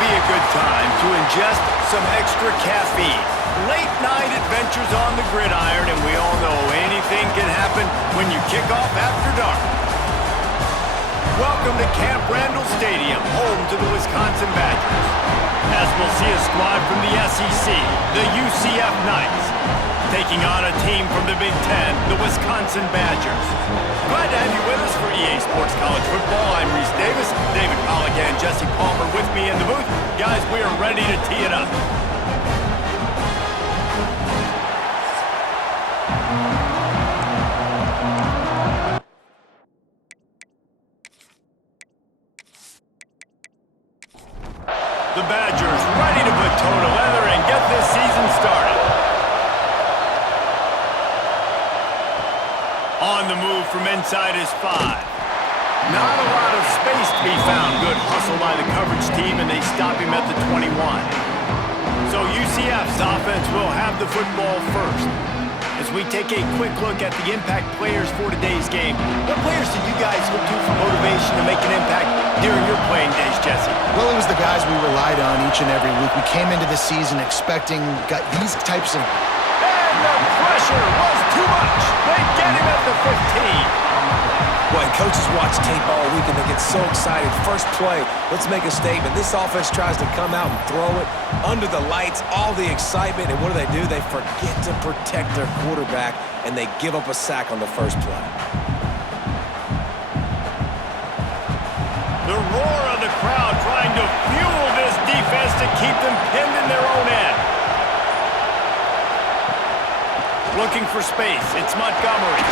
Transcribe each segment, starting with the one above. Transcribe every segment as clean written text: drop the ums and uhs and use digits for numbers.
be a good time to ingest some extra caffeine. Late night adventures on the gridiron, and we all know anything can happen when you kick off after dark. Welcome to Camp Randall Stadium, home to the Wisconsin Badgers. As we'll see a squad from the SEC, the UCF Knights, taking on a team from the Big Ten, the Wisconsin Badgers. Glad to have you with us for EA Sports College Football. I'm Reese Davis, David Colligan, and Jesse Palmer with me in the booth. Guys, we are ready to tee it up. The Badgers ready to put toe to leather and get this season started. On the move from inside his 5. Not a lot of space to be found. Good hustle by the coverage team, and they stop him at the 21. So UCF's offense will have the football first. As we take a quick look at the impact players for today's game, what players did you guys look to for motivation to make an impact during your playing days, Jesse? Well, it was the guys we relied on each and every week. We came into the season expecting these types of... And the pressure was too much. They get him at the 15. Well, coaches watch tape all week and they get so excited. First play, let's make a statement. This offense tries to come out and throw it under the lights, all the excitement, and what do? They forget to protect their quarterback, and they give up a sack on the first play. The roar of the crowd trying to fuel this defense to keep them pinned in their own end. Looking for space, it's Montgomery.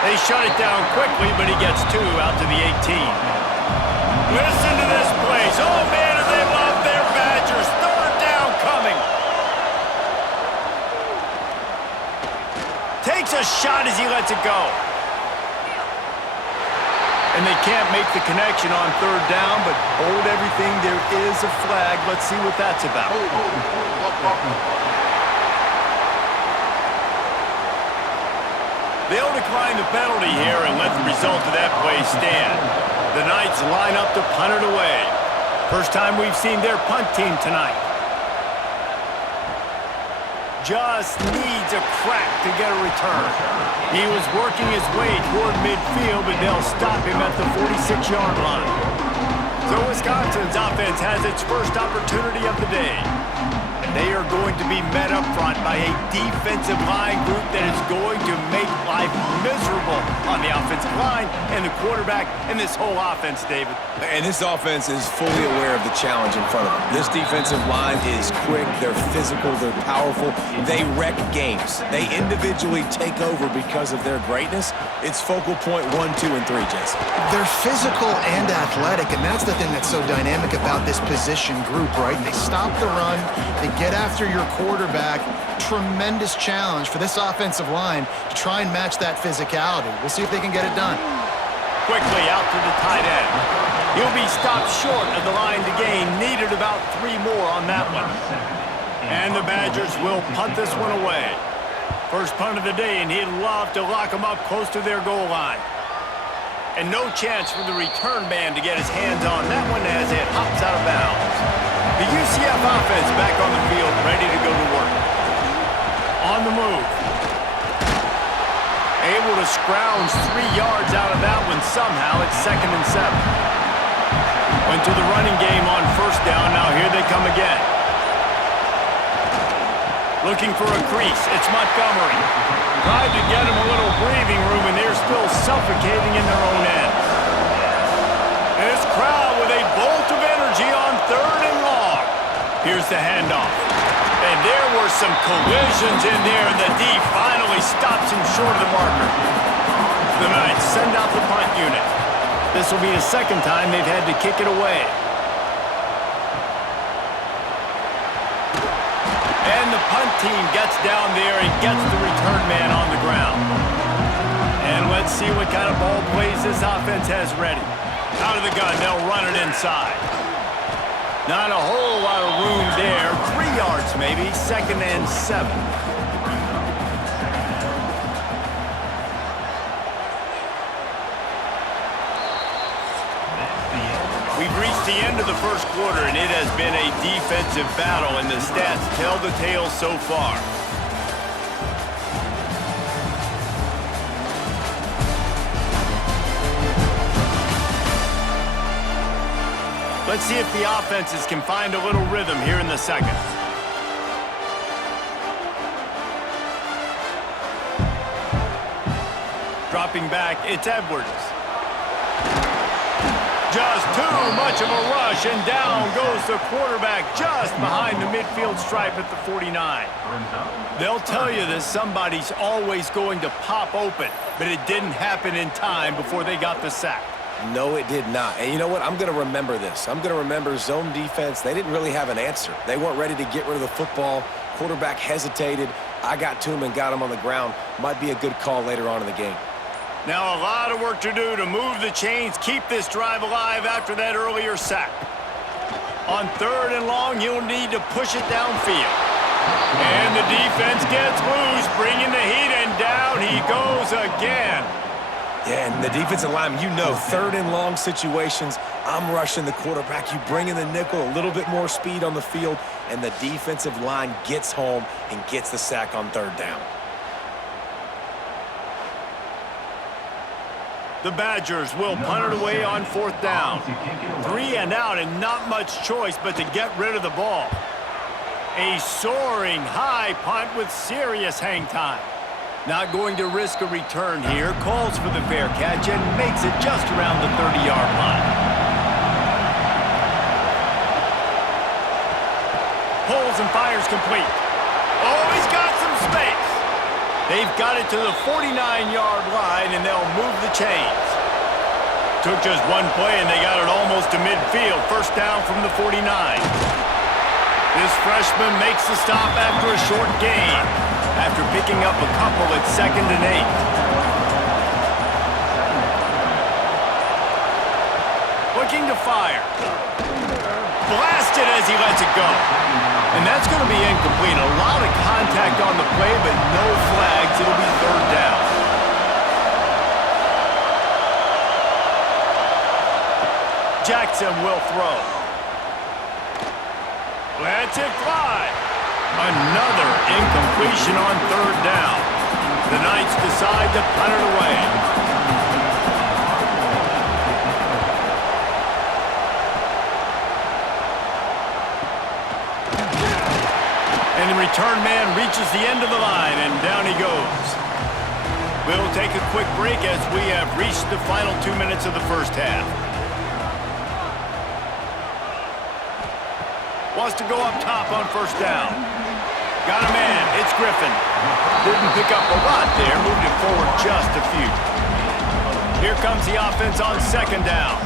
They shut it down quickly, but he gets 2 out to the 18. Listen to this place. Oh, man, do they love their Badgers. Third down coming. Takes a shot as he lets it go. And they can't make the connection on third down, but hold everything. There is a flag. Let's see what that's about. They'll decline the penalty here and let the result of that play stand. The Knights line up to punt it away. First time we've seen their punt team tonight. Just needs a crack to get a return. He was working his way toward midfield, but they'll stop him at the 46-yard line. So Wisconsin's offense has its first opportunity of the day. They are going to be met up front by a defensive line group that is going to make life miserable on the offensive line and the quarterback and this whole offense, David. And this offense is fully aware of the challenge in front of them. This defensive line is quick, they're physical, they're powerful, they wreck games. They individually take over because of their greatness. It's focal point 1, 2, and 3, Jason. They're physical and athletic, and that's the thing that's so dynamic about this position group, right? They stop the run, they get after your quarterback. Tremendous challenge for this offensive line to try and match that physicality. We'll see if they can get it done. Quickly out to the tight end. He'll be stopped short of the line to gain. Needed about 3 more on that one. And the Badgers will punt this one away. First punt of the day, and he'd love to lock them up close to their goal line. And no chance for the return man to get his hands on that one as it hops out of bounds. The UCF offense back on the field, ready to go to work. On the move. Able to scrounge 3 yards out of that one somehow. It's 2nd and 7. Went to the running game on first down. Now here they come again. Looking for a crease. It's Montgomery. Tried to get him a little breathing room, and they're still suffocating in their own end. This crowd with a bolt of energy on 3rd and long. Here's the handoff. And there were some collisions in there, and the D finally stops him short of the marker. The Knights send out the punt unit. This will be the 2nd time they've had to kick it away. And the punt team gets down there and gets the return man on the ground. And let's see what kind of ball plays this offense has ready. Out of the gun, they'll run it inside. Not a whole lot of room there. 3 yards maybe, 2nd and 7. We've reached the end into the first quarter, and it has been a defensive battle, and the stats tell the tale so far. Let's see if the offenses can find a little rhythm here in the second. Dropping back, it's Edwards. Just too much of a rush, and down goes the quarterback just behind the midfield stripe at the 49. They'll tell you that somebody's always going to pop open, but it didn't happen in time before they got the sack. No, it did not. And you know what? I'm going to remember this. I'm going to remember zone defense. They didn't really have an answer. They weren't ready to get rid of the football. Quarterback hesitated. I got to him and got him on the ground. Might be a good call later on in the game. Now a lot of work to do to move the chains, keep this drive alive after that earlier sack. On 3rd and long, you'll need to push it downfield. And the defense gets loose, bringing the heat, and down he goes again. Yeah, and the defensive line, 3rd and long situations, I'm rushing the quarterback. You bring in the nickel, a little bit more speed on the field, and the defensive line gets home and gets the sack on 3rd down. The Badgers will punt it away on 4th down. 3 and out, and not much choice but to get rid of the ball. A soaring high punt with serious hang time. Not going to risk a return here. Calls for the fair catch and makes it just around the 30-yard line. Pulls and fires complete. Oh, he's got some space. They've got it to the 49-yard line, and they'll move the chains. Took just one play, and they got it almost to midfield. 1st down from the 49. This freshman makes the stop after a short gain, after picking up a couple at 2nd and 8. Looking to fire. Blasted as he lets it go. And that's going to be incomplete. A lot of contact on the play, but no flags. It'll be 3rd down. Jackson will throw. Lets it fly. Another incompletion on 3rd down. The Knights decide to punt it away. And the return man reaches the end of the line, and down he goes. We'll take a quick break as we have reached the final 2 minutes of the first half. Wants to go up top on 1st down. Got a man. It's Griffin. Didn't pick up a lot there. Moved it forward just a few. Here comes the offense on 2nd down.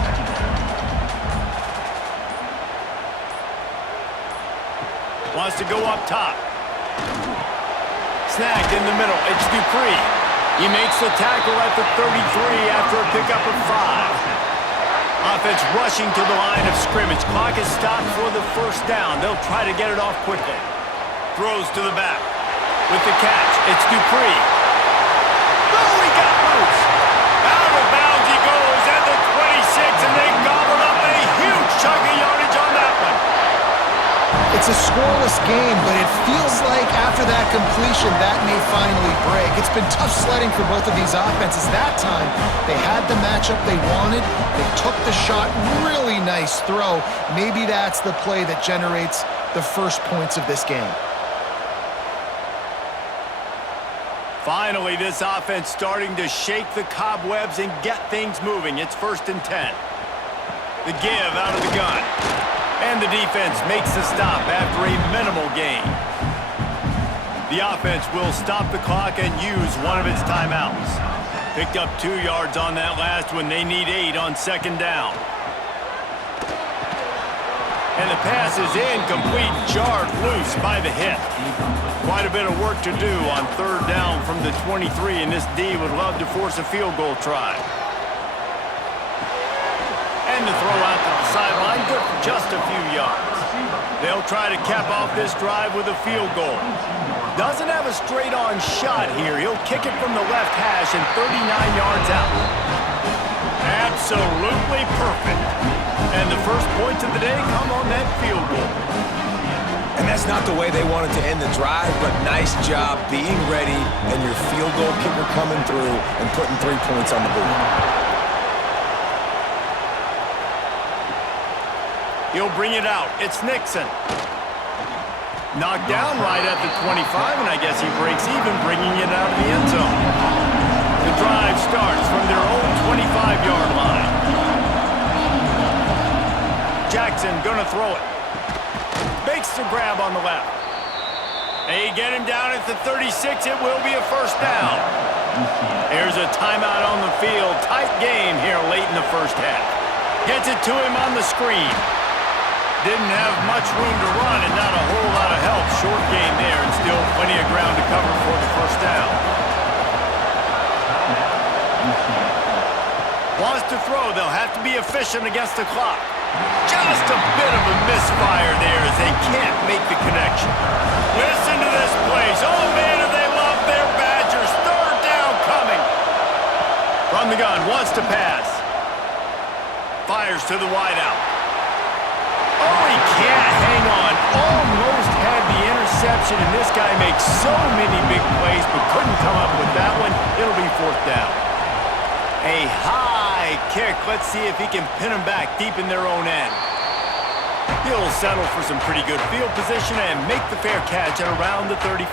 Wants to go up top. Snagged in the middle. It's Dupree. He makes the tackle at the 33 after a pickup of 5. Offense rushing to the line of scrimmage. Clock is stopped for the 1st down. They'll try to get it off quickly. Throws to the back. With the catch, it's Dupree. Oh, he got loose. Out of bounds he goes at the 26, and they gobbled up a huge chunk of yardage on that one. It's a scoreless game, but it feels like after that completion, that may finally break. It's been tough sledding for both of these offenses. That time, they had the matchup they wanted. They took the shot. Really nice throw. Maybe that's the play that generates the first points of this game. Finally, this offense starting to shake the cobwebs and get things moving. It's 1st and 10. The give out of the gun. And the defense makes the stop after a minimal gain. The offense will stop the clock and use one of its timeouts. Picked up 2 yards on that last one. They need 8 on 2nd down. And the pass is incomplete, jarred loose by the hip. Quite a bit of work to do on 3rd down from the 23, and this D would love to force a field goal try. And the throw out to the sideline, good for just a few yards. They'll try to cap off this drive with a field goal. Doesn't have a straight-on shot here. He'll kick it from the left hash and 39 yards out. Absolutely perfect. And the first points of the day come on that field goal. And that's not the way they wanted to end the drive, but nice job being ready and your field goal kicker coming through and putting 3 points on the board. He'll bring it out. It's Nixon. Knocked down right at the 25, and I guess he breaks even, bringing it out of the end zone. The drive starts from their own 25-yard line. Jackson gonna throw it. Makes the grab on the left. They get him down at the 36. It will be a first down. Here's a timeout on the field. Tight game here late in the first half. Gets it to him on the screen. Didn't have much room to run and not a whole lot of help. Short gain there and still plenty of ground to cover for the first down. Wants to throw. They'll have to be efficient against the clock. Just a bit of a misfire there as they can't make the connection. Listen to this place. Oh, man, do they love their Badgers. Third down coming. From the gun, wants to pass. Fires to the wideout. Oh, he can't hang on. Almost had the interception, and this guy makes so many big plays, but couldn't come up with that one. It'll be fourth down. A high kick. Let's see if he can pin them back deep in their own end. He'll settle for some pretty good field position and make the fair catch at around the 35.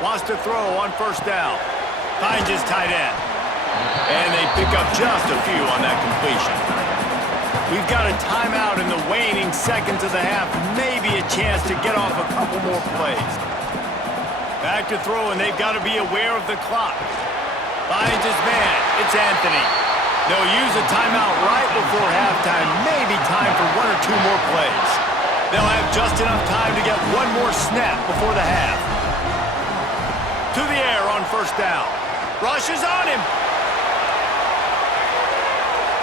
Wants to throw on first down. Finds his tight end. And they pick up just a few on that completion. We've got a timeout in the waning seconds of the half. Maybe a chance to get off a couple more plays. Back to throw, and they've got to be aware of the clock. Finds his man. It's Anthony. They'll use a timeout right before halftime. Maybe time for one or two more plays. They'll have just enough time to get one more snap before the half. To the air on first down. Rushes on him.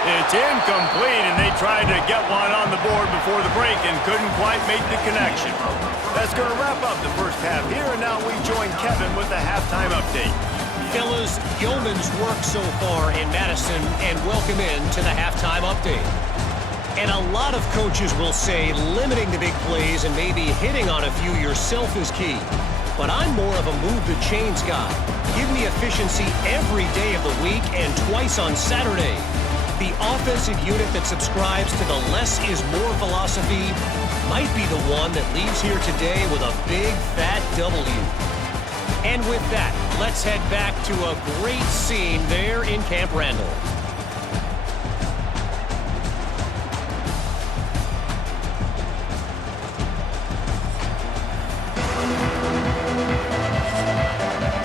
It's incomplete, and they tried to get one on the board before the break and couldn't quite make the connection. That's going to wrap up the first half here, and now we join Kevin with the halftime update. Fellas, yeoman's work so far in Madison, and welcome in to the halftime update. And a lot of coaches will say limiting the big plays and maybe hitting on a few yourself is key. But I'm more of a move the chains guy. Give me efficiency every day of the week and twice on Saturday. The offensive unit that subscribes to the less is more philosophy might be the one that leaves here today with a big fat W. And with that, let's head back to a great scene there in Camp Randall.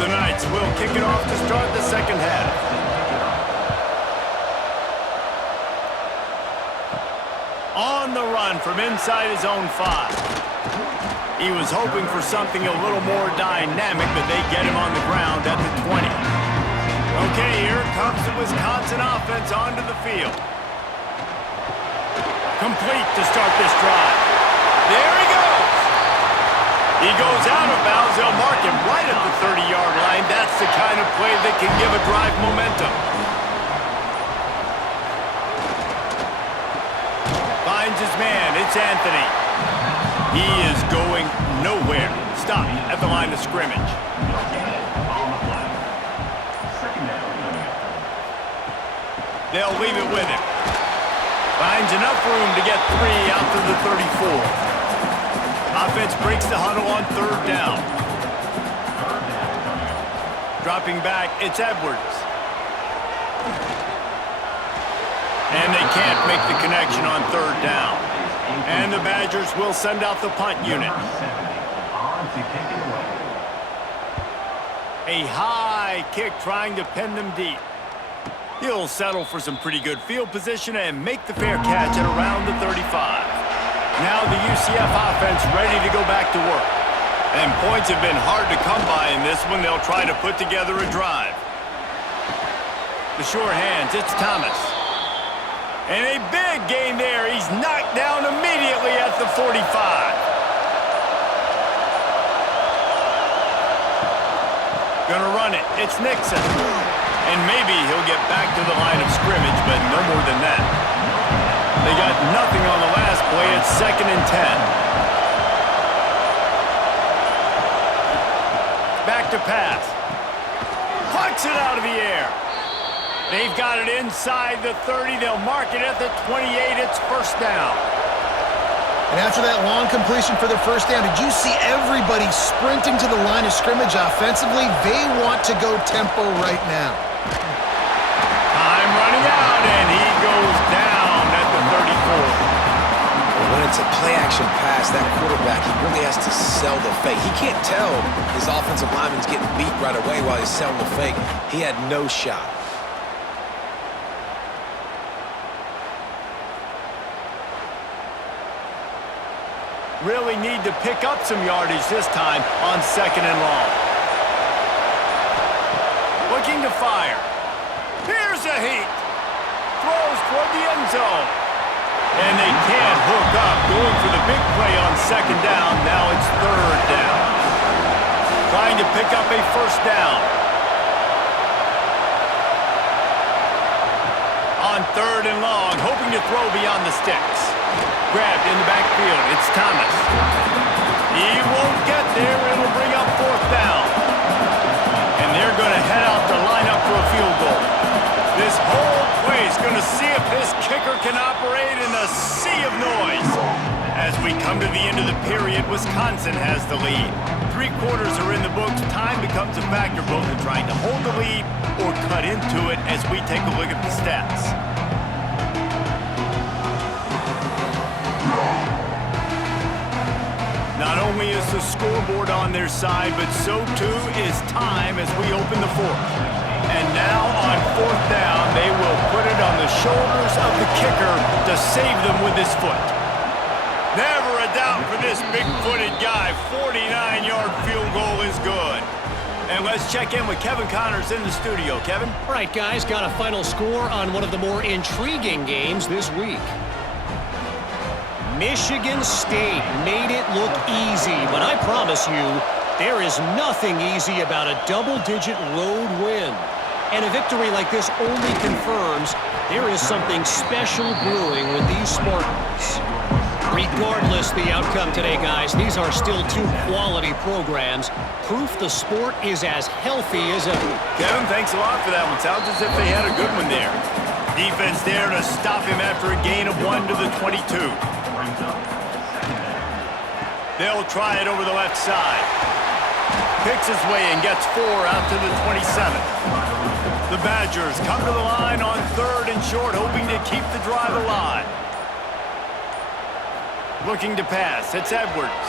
The Knights will kick it off to start the second half. On the run from inside his own 5. He was hoping for something a little more dynamic, but they get him on the ground at the 20. Okay, here comes the Wisconsin offense onto the field. Complete to start this drive. There he goes. He goes out of bounds. They'll mark him right at the 30-yard line. That's the kind of play that can give a drive momentum. Finds his man. It's Anthony. He is going nowhere. Stopped at the line of scrimmage. They'll leave it with him. Finds enough room to get 3 out to the 34. Offense breaks the huddle on third down. Dropping back, it's Edwards. And they can't make the connection on third down. And the Badgers will send out the punt unit. A high kick trying to pin them deep. He'll settle for some pretty good field position and make the fair catch at around the 35. Now the UCF offense ready to go back to work. And points have been hard to come by in this one. They'll try to put together a drive. The sure hands, it's Thomas. And a big gain there. He's knocked down immediately at the 45. Gonna run it. It's Nixon. And maybe he'll get back to the line of scrimmage, but no more than that. They got nothing on the last play. It's 2nd and 10. Back to pass. Plucks it out of the air. They've got it inside the 30. They'll mark it at the 28. It's 1st down. And after that long completion for the 1st down, did you see everybody sprinting to the line of scrimmage offensively? They want to go tempo right now. Time running out, and he goes down at the 34. When it's a play-action pass, that quarterback, he really has to sell the fake. He can't tell his offensive lineman's getting beat right away while he's selling the fake. He had no shot. Really need to pick up some yardage this time on 2nd and long. Looking to fire. Here's a heat. Throws toward the end zone. And they can't hook up. Going for the big play on 2nd down. Now it's 3rd down. Trying to pick up a 1st down. On 3rd and long, hoping to throw beyond the sticks. Grabbed in the backfield. It's Thomas. He won't get there. It'll bring up 4th down. And they're going to head out to line up for a field goal. This whole play is going to see if this kicker can operate in a sea of noise. As we come to the end of the period, Wisconsin has the lead. 3 quarters are in the books. Time becomes a factor both in trying to hold the lead or cut into it as we take a look at the stats. Not only is the scoreboard on their side, but so too is time as we open the 4th. And now on 4th down, they will put it on the shoulders of the kicker to save them with his foot. Never a doubt for this big-footed guy. 49-yard field goal is good. And let's check in with Kevin Connors in the studio. Kevin? All right, guys, got a final score on one of the more intriguing games this week. Michigan State made it look easy, but I promise you, there is nothing easy about a double-digit road win. And a victory like this only confirms there is something special brewing with these Spartans. Regardless the outcome today, guys, these are still 2 quality programs. Proof the sport is as healthy as ever. Kevin, thanks a lot for that one. Sounds as if they had a good one there. Defense there to stop him after a gain of 1 to the 22. They'll try it over the left side. Picks his way and gets 4 out to the 27. The Badgers come to the line on 3rd and short, hoping to keep the drive alive. Looking to pass. It's Edwards.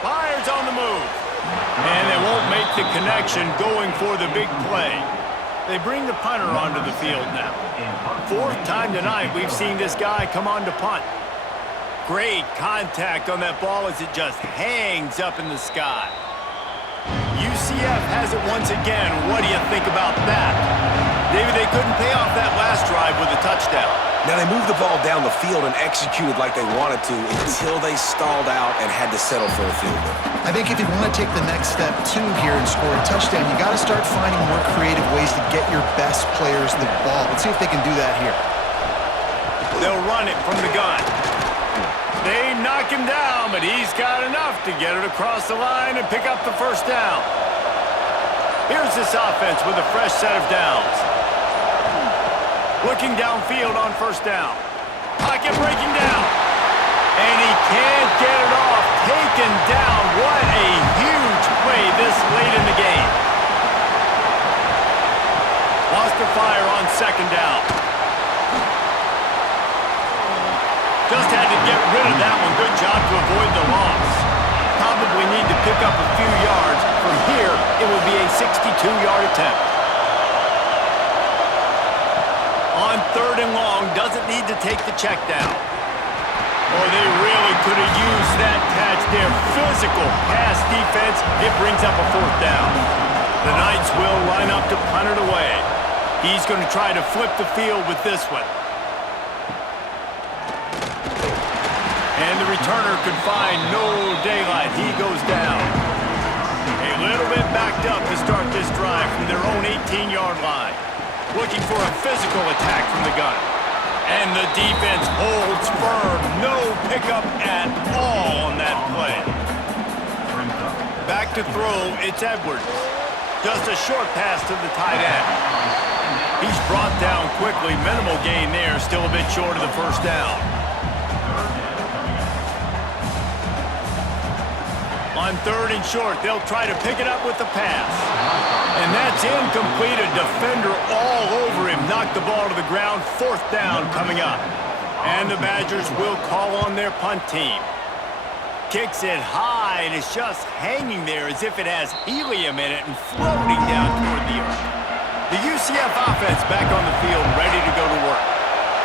Fires on the move. And they won't make the connection going for the big play. They bring the punter onto the field now. 4th time tonight we've seen this guy come on to punt. Great contact on that ball as it just hangs up in the sky. UCF has it once again. What do you think about that? David, they couldn't pay off that last drive with a touchdown. Now, they moved the ball down the field and executed like they wanted to until they stalled out and had to settle for a field goal. I think if you want to take the next step, too, here and score a touchdown, you got to start finding more creative ways to get your best players the ball. Let's see if they can do that here. They'll run it from the gun. They knock him down, but he's got enough to get it across the line and pick up the 1st down. Here's this offense with a fresh set of downs. Looking downfield on 1st down. Pocket breaking down. And he can't get it off. Taken down. What a huge play this late in the game. Lost the fire on 2nd down. Just had to get rid of that one. Good job to avoid the loss. Probably need to pick up a few yards. From here, it will be a 62-yard attempt. On 3rd and long, doesn't need to take the check down. Oh, they really could have used that catch there. Physical pass defense. It brings up a 4th down. The Knights will line up to punt it away. He's going to try to flip the field with this one. And the returner could find no daylight. He goes down. A little bit bit backed up to start this drive from their own 18-yard line. Looking for a physical attack from the gun. And the defense holds firm. No pickup at all on that play. Back to throw, it's Edwards. Just a short pass to the tight end. He's brought down quickly. Minimal gain there. Still a bit short of the first down. On 3rd and short, they'll try to pick it up with the pass. And that's incomplete. A defender all over him. Knocked the ball to the ground. 4th down coming up. And the Badgers will call on their punt team. Kicks it high, and it's just hanging there as if it has helium in it and floating down toward the earth. The UCF offense back on the field, ready to go to work.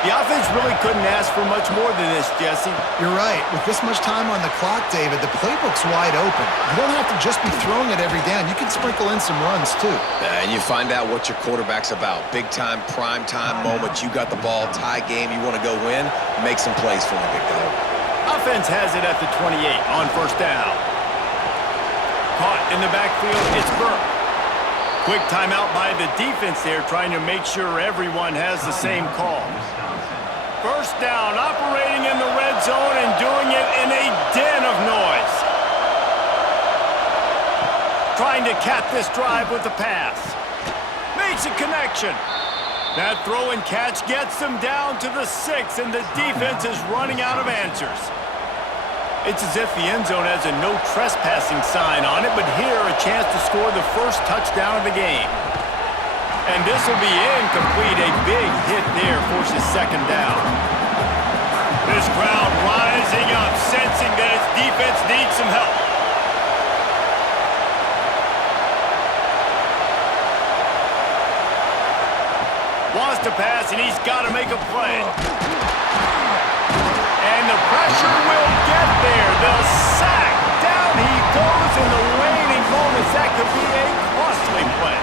The offense really couldn't ask for much more than this, Jesse. You're right. With this much time on the clock, David, the playbook's wide open. You don't have to just be throwing it every down. You can sprinkle in some runs, too. And you find out what your quarterback's about. Big-time, prime-time moment. You got the ball, tie game, you want to go win, make some plays for me, big dog. Offense has it at the 28 on 1st down. Caught in the backfield, it's Burke. Quick timeout by the defense there, trying to make sure everyone has the same call. 1st down, operating in the red zone and doing it in a den of noise. Trying to cap this drive with the pass. Makes a connection. That throw and catch gets them down to the 6, and the defense is running out of answers. It's as if the end zone has a no trespassing sign on it, but here a chance to score the first touchdown of the game. And this will be incomplete. A big hit there forces 2nd down. This crowd rising up, sensing that its defense needs some help. Wants to pass, and he's got to make a play. And the pressure will get there. The sack. Down he goes in the waning moments. That could be a costly play.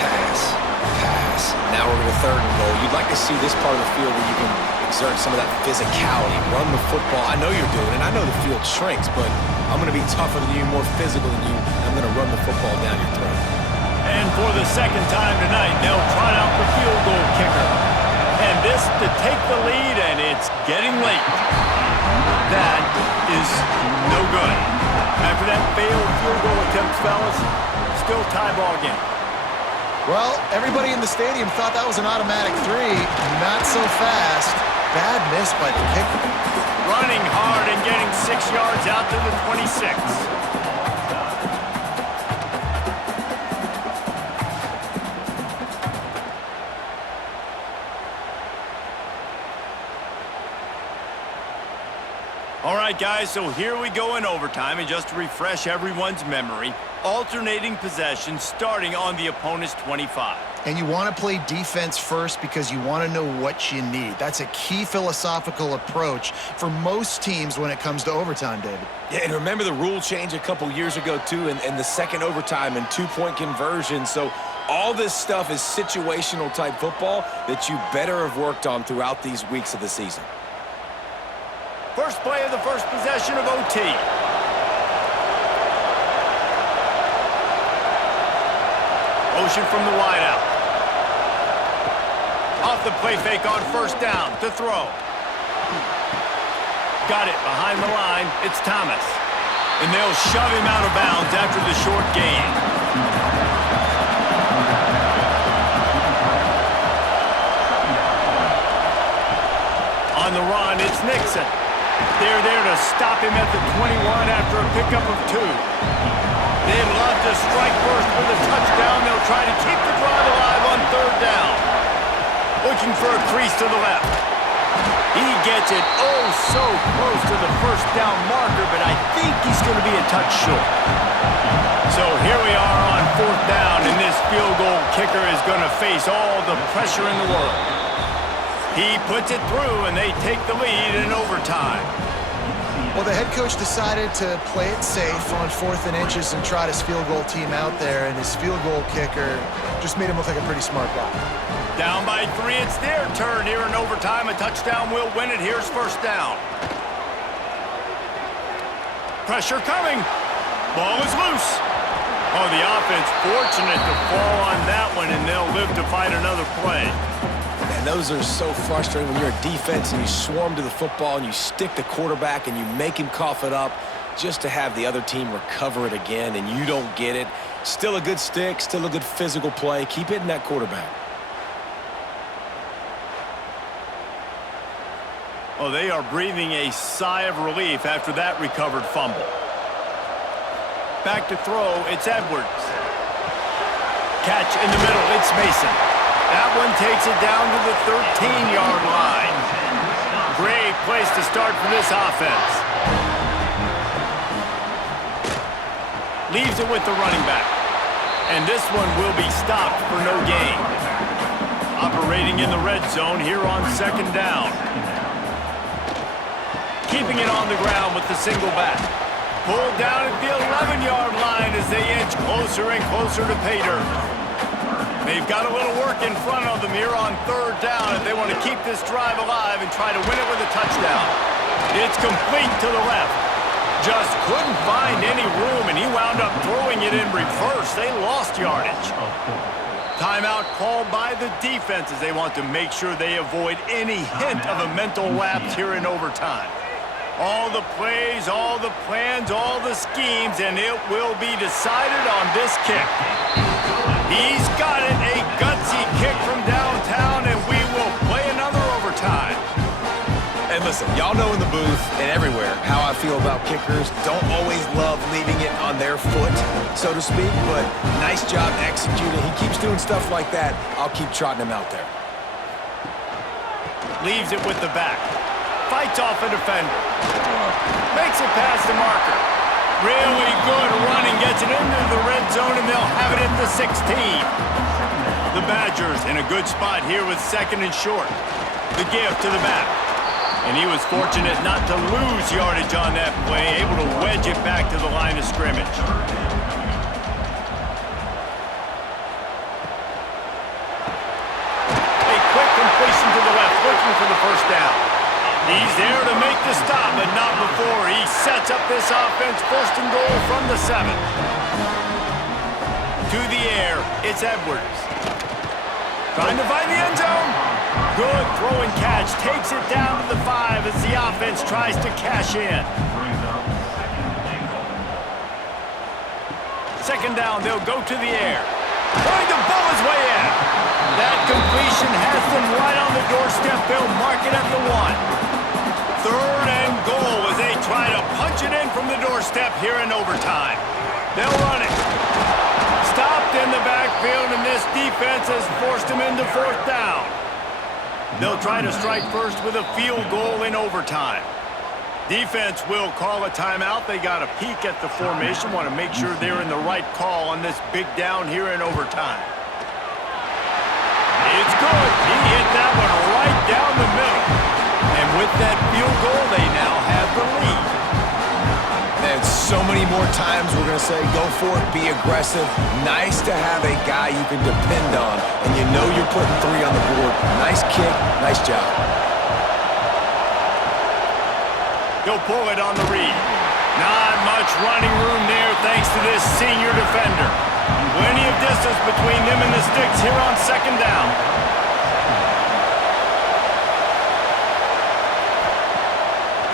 Pass. Now we're in a 3rd and goal. You'd like to see this part of the field where you can exert some of that physicality, run the football. I know you're doing it. I know the field shrinks, but I'm going to be tougher than you, more physical than you. I'm going to run the football down your throat. And for the 2nd time tonight, they'll trot out the field goal kicker. And this to take the lead, and it's getting late. That is no good. After that failed field goal attempt, fellas, still tie ball game. Well, everybody in the stadium thought that was an automatic 3. Not so fast. Bad miss by the kicker. Running hard and getting 6 yards out to the 26. All right, guys, so here we go in overtime, and just to refresh everyone's memory, alternating possession starting on the opponent's 25. And you want to play defense first because you want to know what you need. That's a key philosophical approach for most teams when it comes to overtime, David. Yeah, and remember the rule change a couple years ago, too, and the 2nd overtime and 2-point conversion. So all this stuff is situational type football that you better have worked on throughout these weeks of the season. First play of the first possession of OT. Motion from the wideout. Off the play fake on 1st down to throw. Got it behind the line. It's Thomas. And they'll shove him out of bounds after the short gain. On the run, it's Nixon. They're there to stop him at the 21 after a pickup of 2. They'd love to strike first with a touchdown. They'll try to keep the drive alive on 3rd down. Looking for a crease to the left. He gets it oh so close to the 1st down marker, but I think he's going to be a touch short. So here we are on 4th down, and this field goal kicker is going to face all the pressure in the world. He puts it through, and they take the lead in overtime. Well, the head coach decided to play it safe on 4th and inches and trot his field goal team out there, and his field goal kicker just made him look like a pretty smart guy. Down by 3, it's their turn here in overtime. A touchdown will win it. Here's 1st down. Pressure coming. Ball is loose. Oh, the offense fortunate to fall on that one, and they'll live to fight another play. And those are so frustrating when you're a defense and you swarm to the football and you stick the quarterback and you make him cough it up just to have the other team recover it again and you don't get it. Still a good stick, still a good physical play. Keep hitting that quarterback. Oh, they are breathing a sigh of relief after that recovered fumble. Back to throw, it's Edwards. Catch in the middle, it's Mason. That one takes it down to the 13-yard line. Great place to start for this offense. Leaves it with the running back. And this one will be stopped for no gain. Operating in the red zone here on second down. Keeping it on the ground with the single back. Pulled down at the 11-yard line as they inch closer and closer to pay dirt. They've got a little work in front of them here on third down if they want to keep this drive alive and try to win it with a touchdown. It's complete to the left. Just couldn't find any room, and he wound up throwing it in reverse. They lost yardage. Timeout called by the defense as they want to make sure they avoid any hint of a mental lapse here in overtime. All the plays, all the plans, all the schemes, and it will be decided on this kick. He's got it, a gutsy kick from downtown, and we will play another overtime. And listen, y'all know in the booth and everywhere how I feel about kickers. Don't always love leaving it on their foot, so to speak, but nice job executing. He keeps doing stuff like that. I'll keep trotting him out there. Leaves it with the back. Fights off a defender. Makes it past the marker. Really good running. Gets it into the red zone, and they'll have it at the 16. The Badgers in a good spot here with second and short. The give to the back. And he was fortunate not to lose yardage on that play, able to wedge it back to the line of scrimmage. A quick completion to the left, looking for the first down. He's there to make the stop, but not before. He sets up this offense first and goal from the 7. To the air, it's Edwards. Trying to find the end zone. Good throw and catch. Takes it down to the 5 as the offense tries to cash in. Second down, they'll go to the air. Trying to bowl his way in. That completion has them right on the doorstep. They'll mark it at the 1. Third and goal as they try to punch it in from the doorstep here in overtime. They'll run it. Stopped in the backfield, and this defense has forced them into fourth down. They'll try to strike first with a field goal in overtime. Defense will call a timeout. They got a peek at the formation, want to make sure they're in the right call on this big down here in overtime. It's good. He hit that one right down the middle. And with that field goal, they now have the lead. And so many more times we're going to say, go for it, be aggressive. Nice to have a guy you can depend on, and you know you're putting 3 on the board. Nice kick, nice job. He'll pull it on the read. Not much running room there thanks to this senior defender. Plenty of distance between them and the sticks here on second down.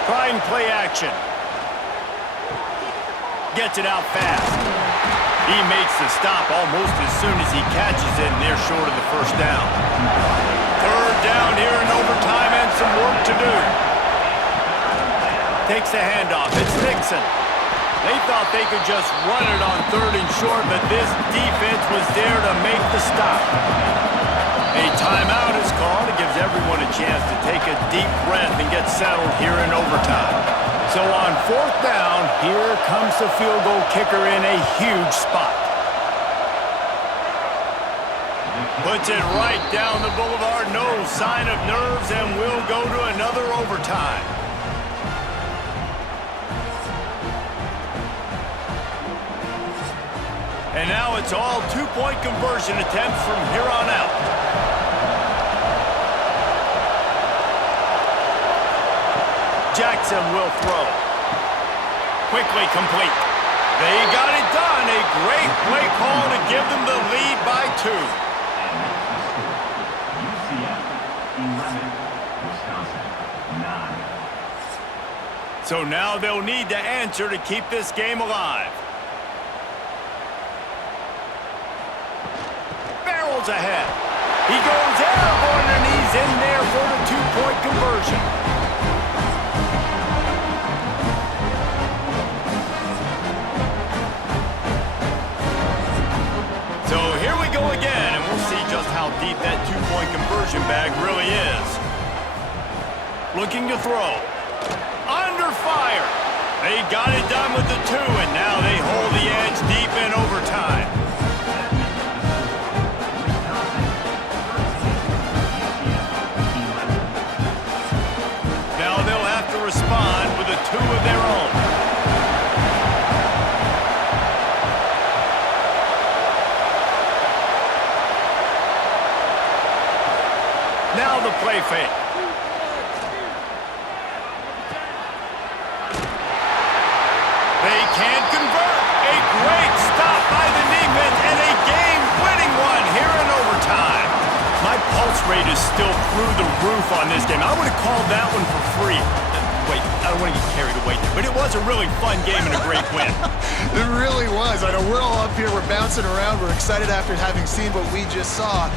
Trying play action. Gets it out fast. He makes the stop almost as soon as he catches it, and they're short of the first down. Third down here in overtime and some work to do. Takes the handoff. It's Nixon. They thought they could just run it on third and short, but this defense was there to make the stop. A timeout is called. It gives everyone a chance to take a deep breath and get settled here in overtime. So on fourth down, here comes the field goal kicker in a huge spot. Puts it right down the boulevard, no sign of nerves, and we'll go to another overtime. And now it's all two-point conversion attempts from here on out. Jackson will throw. Quickly complete. They got it done. A great play call to give them the lead by 2. UCF 11, Wisconsin 9. So now they'll need to answer to keep this game alive. Barrels ahead. He goes airborne, and he's in there for the 2-point conversion. So here we go again, and we'll see just how deep that 2-point conversion bag really is. Looking to throw. Under fire. They got it done with the 2, and now they hold the edge deep in overtime. Now they'll have to respond with a 2 of their own. Now the play fake. They can't convert. A great stop by the defense and a game-winning one here in overtime. My pulse rate is still through the roof on this game. I would have called that one for free. Wait, I don't want to get carried away there, but it was a really fun game and a great win. It really was. I know we're all up here, we're bouncing around, we're excited after having seen what we just saw.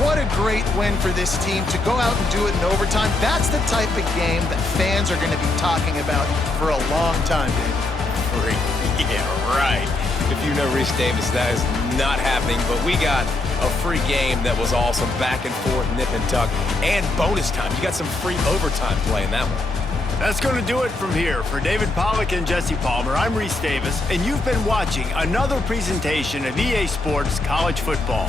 What a great win for this team to go out and do it in overtime. That's the type of game that fans are going to be talking about for a long time, David. Yeah, right. If you know Reese Davis, that is not happening, but we got a free game that was awesome, back and forth, nip and tuck, and bonus time. You got some free overtime play in that one. That's going to do it from here. For David Pollack and Jesse Palmer, I'm Reese Davis, and you've been watching another presentation of EA Sports College Football.